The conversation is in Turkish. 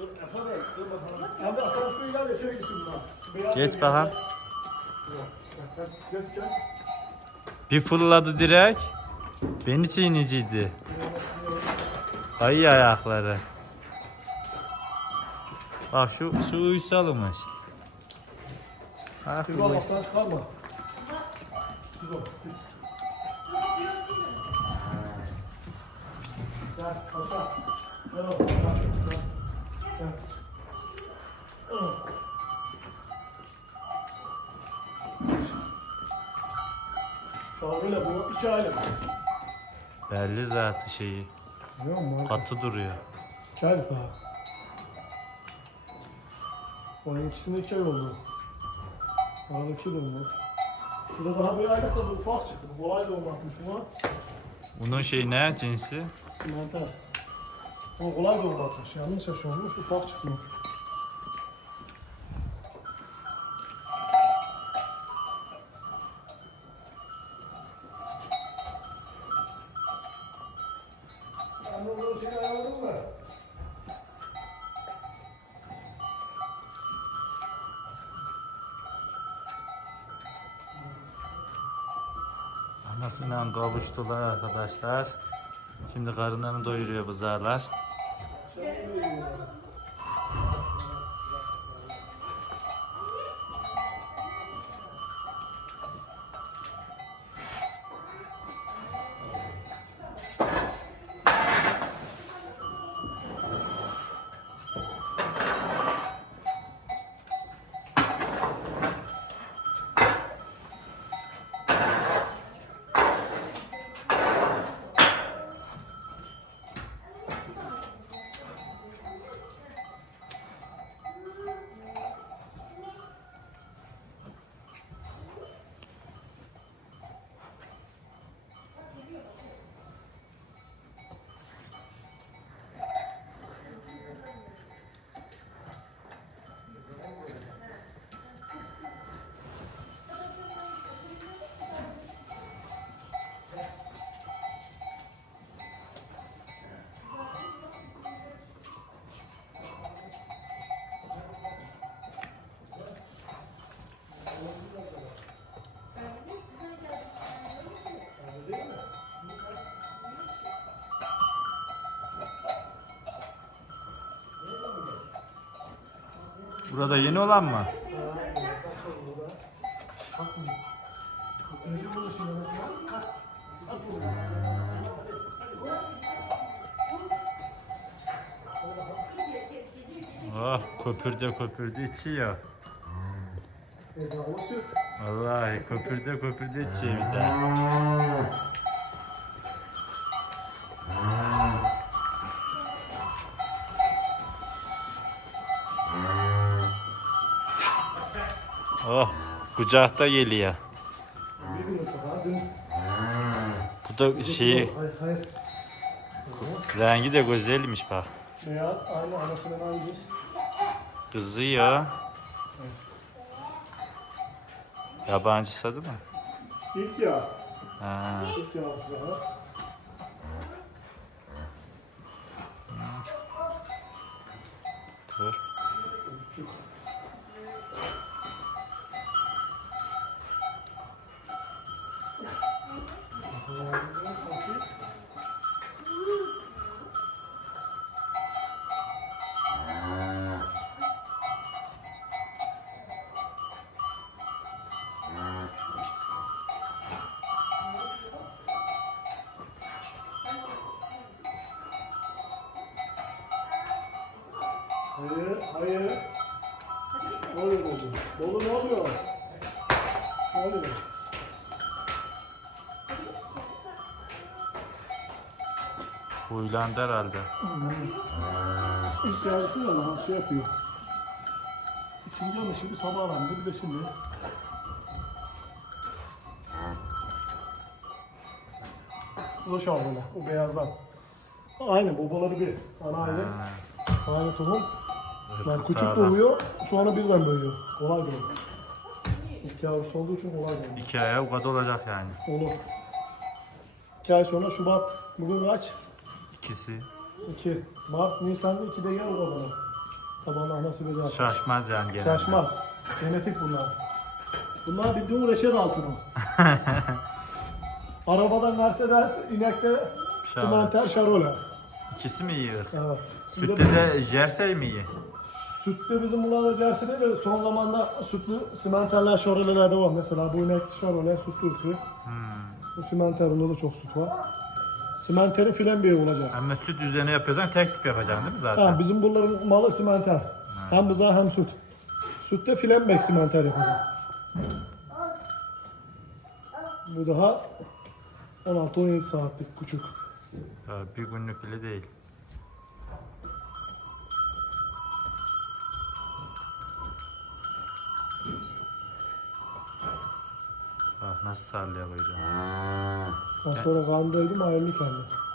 Dur Efe Bey dur bakalım. Abi atalım şunu ilerle içeri gitsin beyaz Geç bakalım. Geç geç. Bir fırladı direkt. Beni çiğneyiciydi. Ayı ayakları. Bak şu şu uysalmış. Ah, Şimdi bu bak uys- alttan çıkarma. Gel aşağı. Gel oğlum, gel, gel. Gel. Öyle bu iki aylık. Belli zaten şeyi. Musun? Katı duruyor. Aylık daha. Onun ikisinde iki ay oldu. İki de olmaz. Şurada daha bir aylık da bu ufak çıktı. Bu kolay da olmakmış buna. Bunun şey ne cinsi? Simenter. Ama kolay da olmakmış. Yanlış yaşanmış. Ufak çıkmış. Anladığın şeyi ayarladın mı? Anasıyla kavuştular arkadaşlar. Şimdi karınlarını doyuruyor buzağlar. Burada yeni olan mı? Oh köpürde köpürde içiyor. Vallahi köpürde köpürde içiyor bir de. Kucakta geliyor. Bu da şeyi Hayır rengi de güzelmiş bak. Beyaz aynı anasının aynı cins. Kızıyor. Yabancısı değil mi? İlk ya. Ha. İlk daha. Dur. Bolu? Bolu ne oluyor? Ne oluyor? Huylandı herhalde. İlk yavrusu da daha şey yapıyor. İkinci ama şimdi sabahlandı bir de şimdi. Bu da şalgala, o beyazdan. Aynı, babaları bir. Ana ayrı. Aynı tohum. Yani küçük doğuyor, sonra birden büyüyor. Kolay değil. İlk yavrusu olduğu için kolay değil. İki aya bu kadar olacak yani. Olur. İki ay sonra Şubat, bugün kaç? İkisi. 2. Mart, Nisan'da 2'de gel o bana. Allah nasip eder. Şaşmaz yani genelde. Şaşmaz. Genetik bunlar. Bunlar bildiğin reşet altını. Arabada Mercedes, inekte simenter Chevrolet. İkisi mi iyi? Evet. Sütte de jersey mi iyi? Sütte bizim bunlarda dersi de de son zamanda sütlü simenterler Chevrolet'lerde var. Mesela bu inek Chevrolet sütlü ürkü. Bu simenterinde de çok süt var. Simenterin filen bir olacak. Ama süt üzerine yapıyorsan tek tip yapacaksın değil mi zaten? Tamam bizim bunların malı simenter. Hem bıza hem süt. Sütte filenbek simenter yapacağım. Bu daha 16-17 saatlik küçük. Tabii bir günlük bile değil. Nasıl sallıyor buyruğu. Ondan sonra kandırdım ayrıldı kendi.